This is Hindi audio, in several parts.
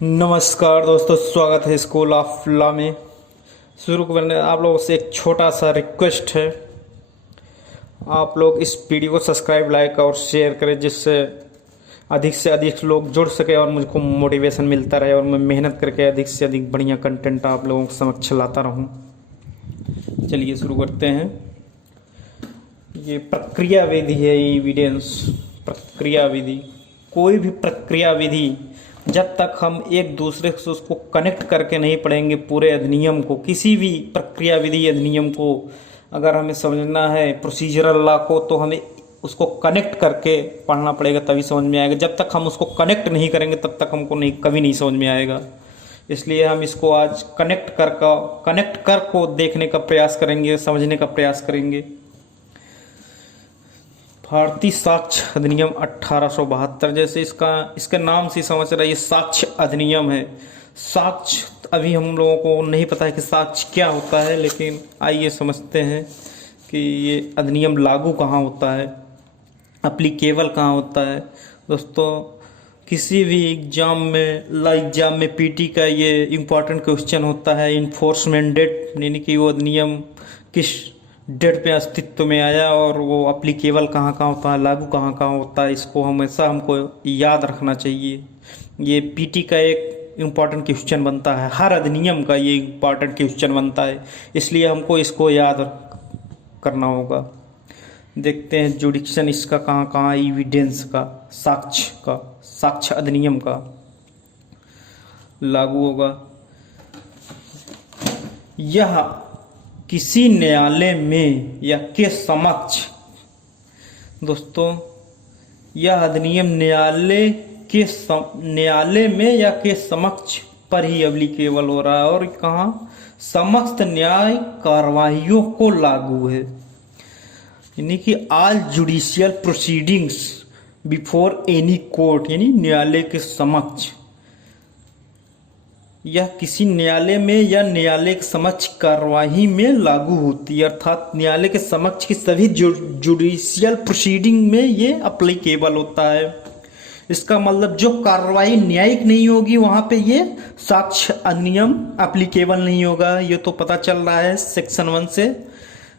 नमस्कार दोस्तों, स्वागत है स्कूल ऑफ लॉ में। शुरू करने आप लोगों से एक छोटा सा रिक्वेस्ट है। आप लोग इस वीडियो को सब्सक्राइब, लाइक और शेयर करें, जिससे अधिक से अधिक लोग जुड़ सके और मुझको मोटिवेशन मिलता रहे और मैं मेहनत करके अधिक से अधिक बढ़िया कंटेंट आप लोगों के समक्ष लाता रहूं। चलिए शुरू करते हैं। ये प्रक्रिया विधि है, एविडेंस प्रक्रिया विधि। कोई भी प्रक्रिया विधि जब तक हम एक दूसरे से उसको कनेक्ट करके नहीं पढ़ेंगे, पूरे अधिनियम को, किसी भी प्रक्रिया विधि अधिनियम को अगर हमें समझना है, प्रोसीजरल लॉ को, तो हमें उसको कनेक्ट करके पढ़ना पड़ेगा, तभी समझ में आएगा। जब तक हम उसको कनेक्ट नहीं करेंगे तब तक हमको कभी नहीं समझ में आएगा। इसलिए हम इसको आज कनेक्ट कर को देखने का प्रयास करेंगे, समझने का प्रयास करेंगे। भारतीय साक्ष्य अधिनियम 1872, जैसे इसके नाम से समझ रहा है, ये साक्ष्य अधिनियम है। साक्ष्य अभी हम लोगों को नहीं पता है कि साक्ष्य क्या होता है, लेकिन आइए समझते हैं कि ये अधिनियम लागू कहाँ होता है, एप्लीकेबल कहाँ होता है। दोस्तों, किसी भी एग्जाम में, लॉ एग्जाम में पीटी का ये इम्पॉर्टेंट क्वेश्चन होता है, इन्फोर्समेंट डेट, यानी कि वो अधिनियम किस डेट पे अस्तित्व में आया और वो अप्लीकेबल कहाँ कहाँ होता है, लागू कहाँ कहाँ होता है। इसको हमेशा हमको याद रखना चाहिए। ये पीटी का एक इम्पॉर्टेंट क्वेश्चन बनता है, हर अधिनियम का ये इम्पॉर्टेंट क्वेश्चन बनता है, इसलिए हमको इसको याद करना होगा। देखते हैं जुडिक्शन इसका कहाँ कहाँ, एविडेंस का, साक्ष्य अधिनियम का लागू होगा। यह किसी न्यायालय में या के समक्ष, दोस्तों यह अधिनियम न्यायालय में या के समक्ष पर ही एप्लीकेबल हो रहा है, और कहाँ, समस्त न्याय कार्रवाइयों को लागू है। यानी कि all judicial proceedings before any court, यानी न्यायालय के समक्ष, यह किसी न्यायालय में या न्यायालय के समक्ष कार्यवाही में लागू होती है। अर्थात न्यायालय के समक्ष की सभी जुडिशियल प्रोसीडिंग में ये अप्लीकेबल होता है। इसका मतलब जो कार्यवाही न्यायिक नहीं होगी वहां पे ये साक्ष्य अधिनियम एप्लीकेबल नहीं होगा। ये तो पता चल रहा है सेक्शन 1 से।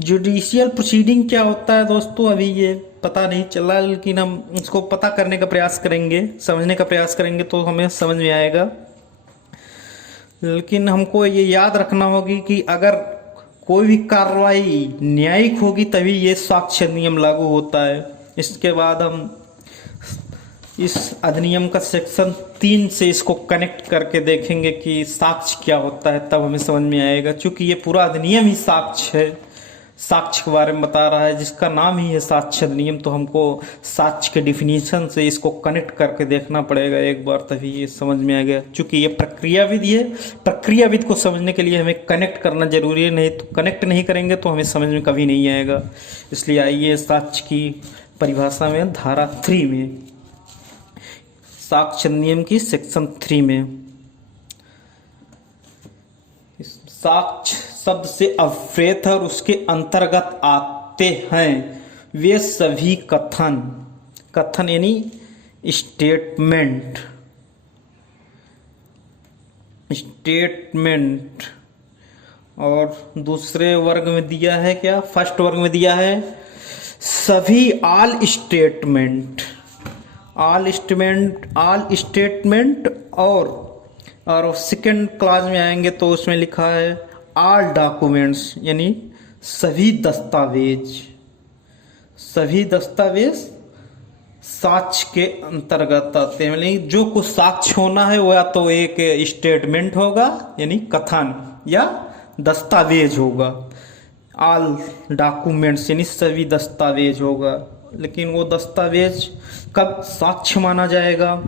जुडिशियल प्रोसीडिंग क्या होता है दोस्तों, अभी ये पता नहीं चला, लेकिन हम इसको पता करने का प्रयास करेंगे, समझने का प्रयास करेंगे तो हमें समझ में आएगा। लेकिन हमको ये याद रखना होगी कि अगर कोई भी कार्रवाई न्यायिक होगी तभी ये साक्ष्य अधिनियम लागू होता है। इसके बाद हम इस अधिनियम का सेक्शन 3 से इसको कनेक्ट करके देखेंगे कि साक्ष्य क्या होता है, तब हमें समझ में आएगा। क्योंकि ये पूरा अधिनियम ही साक्ष्य है, साक्ष्य के बारे में बता रहा है, जिसका नाम ही है साक्ष्य अधिनियम, तो हमको साक्ष्य के डिफिनीशन से इसको कनेक्ट करके देखना पड़ेगा एक बार, तभी ये समझ में आ गया। क्योंकि ये प्रक्रिया विधि है, प्रक्रिया विधि को समझने के लिए हमें कनेक्ट करना जरूरी है, नहीं तो कनेक्ट नहीं करेंगे तो हमें समझ में कभी नहीं आएगा। इसलिए आइए साक्ष्य की परिभाषा में, धारा 3 में, साक्ष्य अधिनियम की सेक्शन 3 में, साक्ष्य शब्द से अवृत और उसके अंतर्गत आते हैं वे सभी कथन यानी स्टेटमेंट, और दूसरे वर्ग में दिया है क्या, फर्स्ट वर्ग में दिया है सभी ऑल स्टेटमेंट, और सेकेंड क्लास में आएंगे तो उसमें लिखा है ऑल डॉक्यूमेंट्स, यानी सभी दस्तावेज साक्ष्य के अंतर्गत आते हैं। यानी जो कुछ साक्ष्य होना है वह या तो एक स्टेटमेंट होगा यानी कथन, या दस्तावेज होगा। ऑल डॉक्यूमेंट्स यानी सभी दस्तावेज होगा, लेकिन वो दस्तावेज कब साक्ष्य माना जाएगा,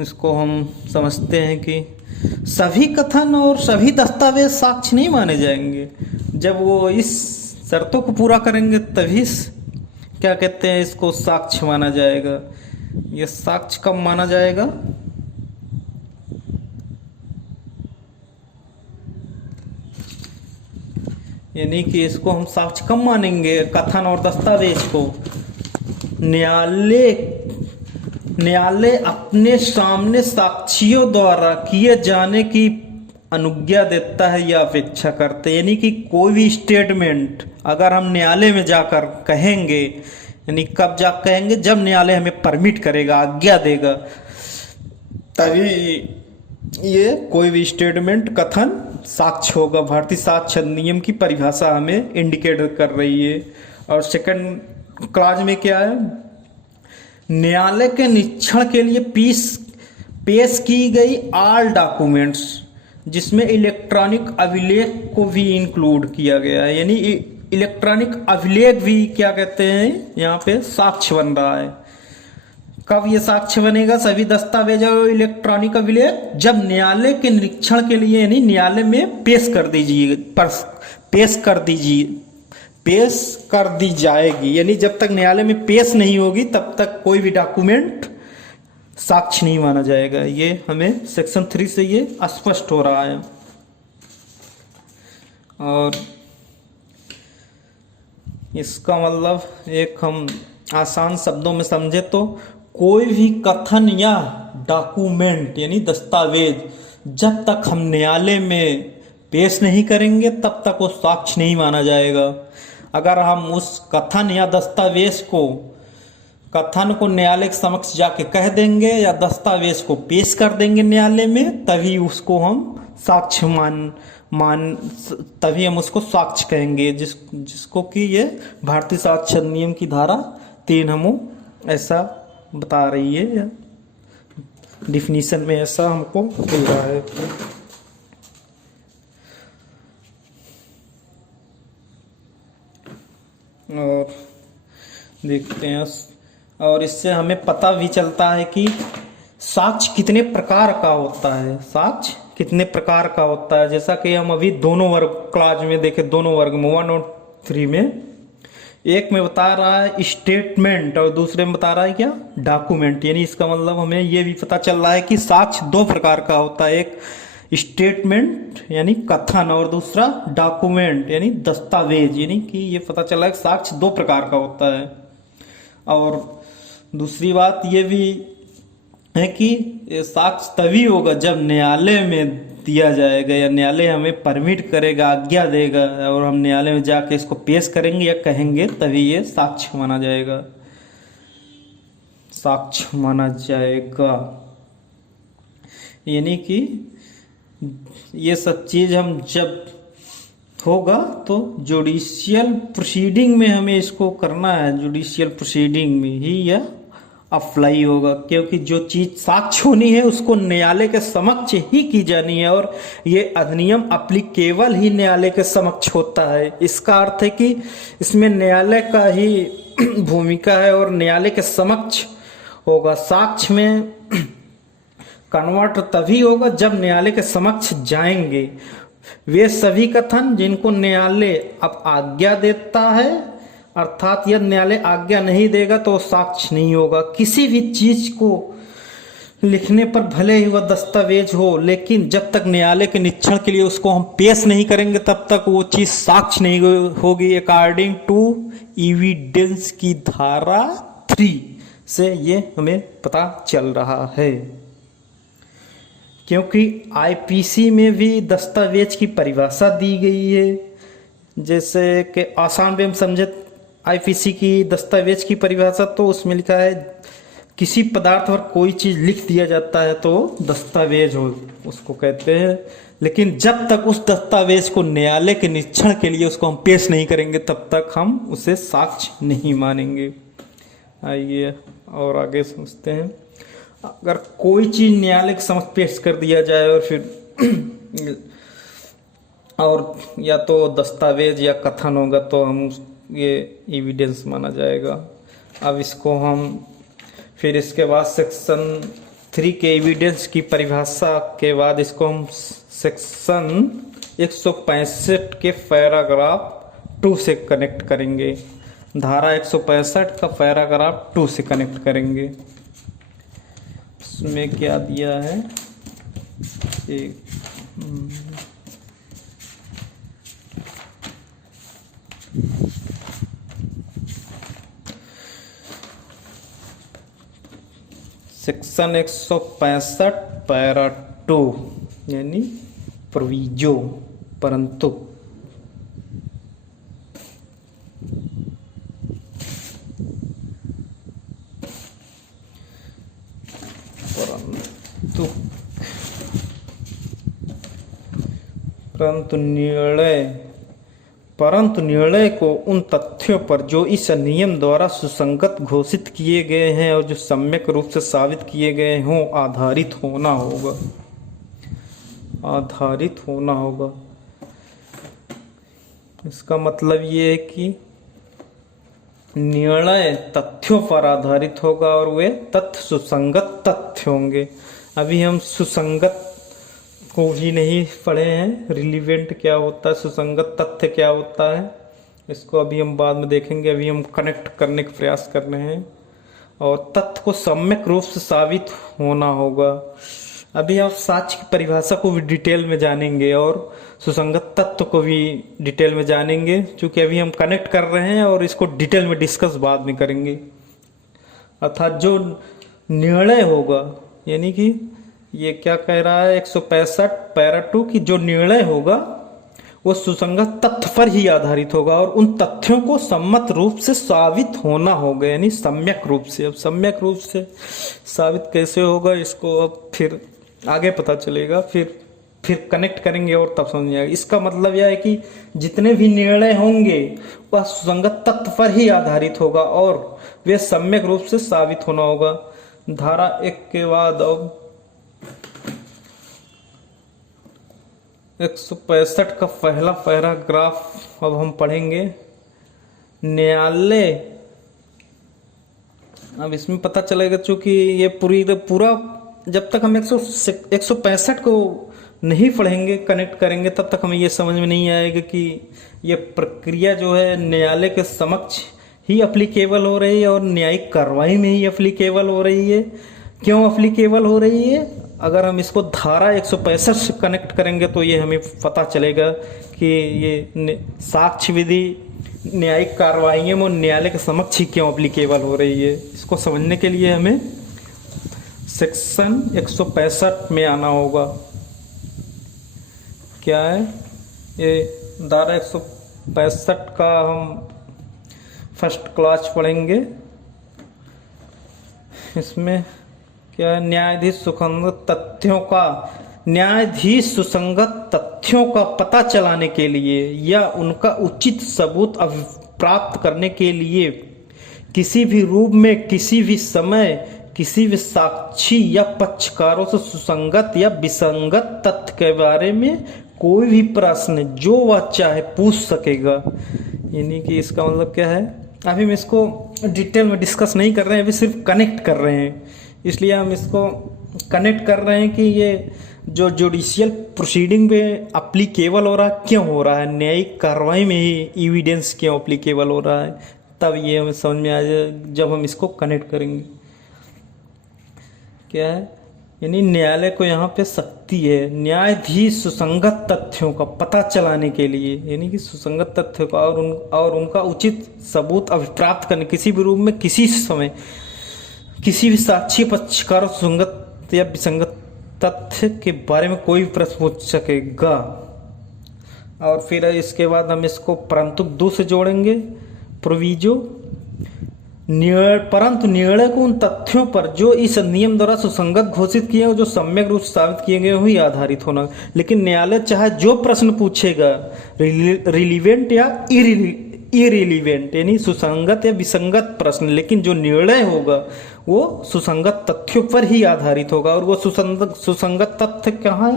इसको हम समझते हैं कि सभी कथन और सभी दस्तावेज साक्ष्य नहीं माने जाएंगे। जब वो इस शर्तों को पूरा करेंगे तभी क्या कहते हैं, इसको साक्ष्य माना जाएगा। ये साक्ष्य कब माना जाएगा, यानी कि इसको हम साक्ष्य कब मानेंगे, कथन और दस्तावेज को, न्यायालय न्यायालय अपने सामने साक्षियों द्वारा किए जाने की अनुज्ञा देता है या अपेक्षा करते हैं। यानी कि कोई भी स्टेटमेंट अगर हम न्यायालय में जाकर कहेंगे, यानी कब जा कहेंगे, जब न्यायालय हमें परमिट करेगा, आज्ञा देगा, तभी ये कोई भी स्टेटमेंट, कथन साक्ष्य होगा। भारतीय साक्ष्य अधिनियम की परिभाषा हमें इंडिकेट कर रही है। और सेकंड क्लॉज में क्या है, न्यायालय के निरीक्षण के लिए पेश की गई ऑल डॉक्यूमेंट्स, जिसमें इलेक्ट्रॉनिक अभिलेख को भी इंक्लूड किया गया है। यानी इलेक्ट्रॉनिक अभिलेख भी क्या कहते हैं, यहाँ पे साक्ष्य बन रहा है। कब ये साक्ष्य बनेगा, सभी दस्तावेज और इलेक्ट्रॉनिक अभिलेख जब न्यायालय के निरीक्षण के लिए, यानी न्यायालय में पेश कर दी जाएगी। यानी जब तक न्यायालय में पेश नहीं होगी तब तक कोई भी डॉक्यूमेंट साक्ष्य नहीं माना जाएगा। ये हमें सेक्शन 3 से ये स्पष्ट हो रहा है। और इसका मतलब एक हम आसान शब्दों में समझे तो कोई भी कथन या डॉक्यूमेंट यानी दस्तावेज जब तक हम न्यायालय में पेश नहीं करेंगे तब तक वो साक्ष्य नहीं माना जाएगा। अगर हम उस कथन या दस्तावेज को न्यायालय के समक्ष जाके कह देंगे या दस्तावेज को पेश कर देंगे न्यायालय में, तभी उसको हम साक्ष्य तभी हम उसको साक्ष्य कहेंगे, जिसको कि ये भारतीय साक्ष्य अधिनियम की धारा 3 हमें ऐसा बता रही है, या डिफिनीशन में ऐसा हमको मिल रहा है। और देखते हैं, और इससे हमें पता भी चलता है कि साक्ष्य कितने प्रकार का होता है। साक्ष्य कितने प्रकार का होता है, जैसा कि हम अभी दोनों वर्ग क्लास में देखे, दोनों वर्ग में 1 और 3 में, एक में बता रहा है स्टेटमेंट और दूसरे में बता रहा है क्या, डॉक्यूमेंट। यानी इसका मतलब हमें ये भी पता चल रहा है कि साक्ष्य 2 प्रकार का होता है, एक स्टेटमेंट यानी कथन और दूसरा डॉक्यूमेंट यानी दस्तावेज। यानी कि ये पता चला है कि साक्ष्य 2 प्रकार का होता है। और दूसरी बात ये भी है कि साक्ष्य तभी होगा जब न्यायालय में दिया जाएगा या न्यायालय हमें परमिट करेगा, आज्ञा देगा, और हम न्यायालय में जाके इसको पेश करेंगे या कहेंगे, तभी ये साक्ष्य माना जाएगा, साक्ष्य माना जाएगा। यानी कि ये सब चीज हम जब होगा तो जुडिशियल प्रोसीडिंग में हमें इसको करना है, जुडिशियल प्रोसीडिंग में ही यह अप्लाई होगा, क्योंकि जो चीज साक्ष्य होनी है उसको न्यायालय के समक्ष ही की जानी है, और ये अधिनियम अप्लीकेबल ही न्यायालय के समक्ष होता है। इसका अर्थ है कि इसमें न्यायालय का ही भूमिका है और न्यायालय के समक्ष होगा। साक्ष्य में कन्वर्ट तभी होगा जब न्यायालय के समक्ष जाएंगे वे सभी कथन जिनको न्यायालय अब आज्ञा देता है, अर्थात यदि न्यायालय आज्ञा नहीं देगा तो साक्ष्य नहीं होगा। किसी भी चीज को लिखने पर भले ही वह दस्तावेज हो, लेकिन जब तक न्यायालय के निरीक्षण के लिए उसको हम पेश नहीं करेंगे तब तक वो चीज साक्ष्य नहीं होगी, अकॉर्डिंग टू एविडेंस की धारा 3 से ये हमें पता चल रहा है। क्योंकि आईपीसी में भी दस्तावेज की परिभाषा दी गई है, जैसे कि आसान में हम समझे आईपीसी की दस्तावेज की परिभाषा, तो उसमें लिखा है किसी पदार्थ पर कोई चीज लिख दिया जाता है तो दस्तावेज हो उसको कहते हैं। लेकिन जब तक उस दस्तावेज को न्यायालय के निरीक्षण के लिए उसको हम पेश नहीं करेंगे तब तक हम उसे साक्ष्य नहीं मानेंगे। आइए और आगे समझते हैं। अगर कोई चीज न्यायालय के समक्ष पेश कर दिया जाए और फिर और या तो दस्तावेज या कथन होगा तो हम ये एविडेंस माना जाएगा। अब इसको हम फिर इसके बाद सेक्शन 3 के एविडेंस की परिभाषा के बाद इसको हम सेक्शन 165 के पैराग्राफ 2 से कनेक्ट करेंगे, धारा 165 का पैराग्राफ 2 से कनेक्ट करेंगे। इसमें क्या दिया है, एक सेक्शन 165 पैरा 2 यानी प्रोविजो परंतु परंतु निर्णय को उन तथ्यों पर जो इस नियम द्वारा सुसंगत घोषित किए गए हैं और जो सम्यक रूप से साबित किए गए हों आधारित होना होगा। इसका मतलब ये है कि निर्णय तथ्यों पर आधारित होगा और वे तथ्य सुसंगत तथ्य होंगे। अभी हम सुसंगत को ही नहीं पढ़े हैं, रिलीवेंट क्या होता है, सुसंगत तथ्य क्या होता है, इसको अभी हम बाद में देखेंगे। अभी हम कनेक्ट करने का प्रयास कर रहे हैं और तथ्य को सम्यक रूप से साबित होना होगा। अभी हम साक्ष्य की परिभाषा को भी डिटेल में जानेंगे और सुसंगत तत्व को भी डिटेल में जानेंगे, क्योंकि अभी हम कनेक्ट कर रहे हैं और इसको डिटेल में डिस्कस बाद में करेंगे। अर्थात जो निर्णय होगा, यानी कि ये क्या कह रहा है 165 पैरा 2 की जो निर्णय होगा वो सुसंगत तथ्य पर ही आधारित होगा और उन तथ्यों को सम्मत रूप से साबित होना होगा, यानी सम्यक रूप से। अब सम्यक रूप से साबित कैसे होगा इसको अब फिर आगे पता चलेगा, फिर कनेक्ट करेंगे और तब समझ आएगा। इसका मतलब यह है कि जितने भी निर्णय होंगे वह सुसंगत तथ्य पर ही आधारित होगा और वे सम्यक रूप से साबित होना होगा। धारा 1 के बाद अब 165 का पहला पैराग्राफ अब हम पढ़ेंगे। न्यायालय, अब इसमें पता चलेगा चूंकि ये पूरा जब तक हम 165 को नहीं पढ़ेंगे, कनेक्ट करेंगे, तब तक हमें ये समझ में नहीं आएगा कि ये प्रक्रिया जो है न्यायालय के समक्ष ही अप्लीकेबल हो रही है और न्यायिक कार्रवाई में ही अप्लीकेबल हो रही है। क्यों अप्लीकेबल हो रही है? अगर हम इसको धारा 165 से कनेक्ट करेंगे तो ये हमें पता चलेगा कि ये साक्ष्य विधि न्यायिक कार्रवाइयों में न्यायालय के समक्ष ही क्यों अप्लीकेबल हो रही है। इसको समझने के लिए हमें सेक्शन 165 में आना होगा। क्या है ये? धारा 165 का हम फर्स्ट क्लास पढ़ेंगे। इसमें क्या है? न्यायाधीश सुसंगत तथ्यों का पता चलाने के लिए या उनका उचित सबूत प्राप्त करने के लिए किसी भी रूप में, किसी भी समय, किसी भी साक्षी या पक्षकारों से सुसंगत या विसंगत तथ्य के बारे में कोई भी प्रश्न जो वह चाहे पूछ सकेगा। यानी कि इसका मतलब क्या है? अभी हम इसको डिटेल में डिस्कस नहीं कर रहे हैं, अभी सिर्फ कनेक्ट कर रहे हैं। इसलिए हम इसको कनेक्ट कर रहे हैं कि ये जो जुडिशियल प्रोसीडिंग में अप्लीकेबल हो रहा है, क्यों हो रहा है, न्यायिक कार्रवाई में ही एविडेंस क्यों अप्लीकेबल हो रहा है, तब ये हमें समझ में आ जाए जब हम इसको कनेक्ट करेंगे। क्या है? यानी न्यायालय को यहाँ पे शक्ति है न्यायाधीश सुसंगत तथ्यों का पता चलाने के लिए, यानी कि सुसंगत तथ्यों का और उनका उचित सबूत प्राप्त करने, किसी भी रूप में, किसी समय, किसी भी साक्षी पक्षकार सुसंगत या विसंगत तथ्य के बारे में कोई प्रश्न पूछ सकेगा। और फिर इसके बाद हम इसको परंतु 2 से जोड़ेंगे। प्रोविजो, परंतु निर्णय को उन तथ्यों पर जो इस नियम द्वारा सुसंगत घोषित किए हैं, जो सम्यक रूप से साबित किए गए हुई आधारित होना। लेकिन न्यायालय चाहे जो प्रश्न पूछेगा, रिलीवेंट या इरिलीवेंट, यानी सुसंगत या विसंगत प्रश्न, लेकिन जो निर्णय होगा वो सुसंगत तथ्यों पर ही आधारित होगा। और वो सुसंगत तथ्य कहाँ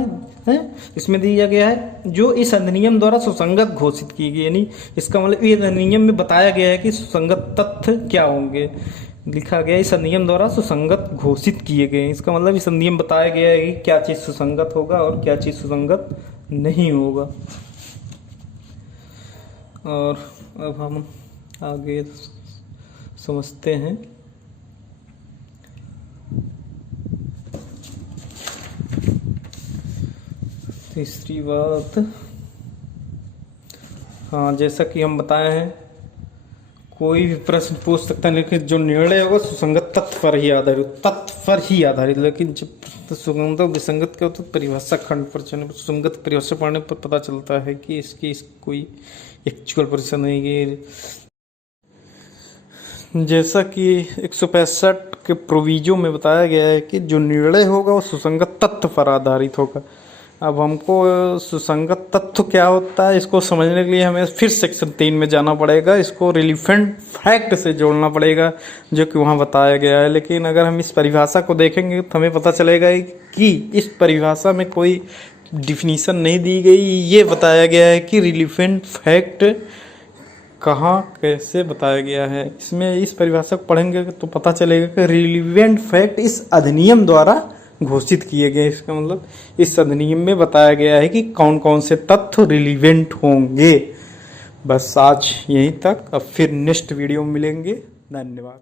है? इसमें दिया गया है जो इस अधिनियम द्वारा सुसंगत घोषित की गई, यानी इसका मतलब ये अधिनियम में बताया गया है कि सुसंगत तथ्य क्या होंगे। लिखा गया इस अधिनियम द्वारा सुसंगत घोषित किए गए, इसका मतलब इस अधिनियम बताया गया है कि क्या चीज सुसंगत होगा और क्या चीज सुसंगत नहीं होगा। और अब हम आगे समझते हैं। तीसरी बात, हाँ, जैसा कि हम बताए हैं कोई भी प्रश्न पूछ सकता है, लेकिन जो निर्णय होगा सुसंगत तथ्य पर ही आधारित, तथ्य पर ही आधारित, लेकिन जब सुसंगत और विसंगत के होते तो परिभाषा खंड पर चलने पर सुसंगत परिभाषा पढ़ने पर पता चलता है कि इसकी कोई एक्चुअल परिभाषा नहीं है। जैसा कि 165 के प्रोविजो में बताया गया है कि जो निर्णय होगा वो सुसंगत तथ्य पर आधारित होगा। अब हमको सुसंगत तथ्य क्या होता है इसको समझने के लिए हमें फिर सेक्शन 3 में जाना पड़ेगा, इसको रिलेवेंट फैक्ट से जोड़ना पड़ेगा जो कि वहाँ बताया गया है। लेकिन अगर हम इस परिभाषा को देखेंगे तो हमें पता चलेगा कि इस परिभाषा में कोई डिफिनीशन नहीं दी गई। ये बताया गया है कि रिलेवेंट फैक्ट कहाँ कैसे बताया गया है। इसमें इस परिभाषा को पढ़ेंगे तो पता चलेगा कि रिलेवेंट फैक्ट इस अधिनियम द्वारा घोषित किए गए। इसका मतलब इस अधिनियम में बताया गया है कि कौन कौन से तथ्य रिलेवेंट होंगे। बस आज यहीं तक, अब फिर नेक्स्ट वीडियो में मिलेंगे। धन्यवाद।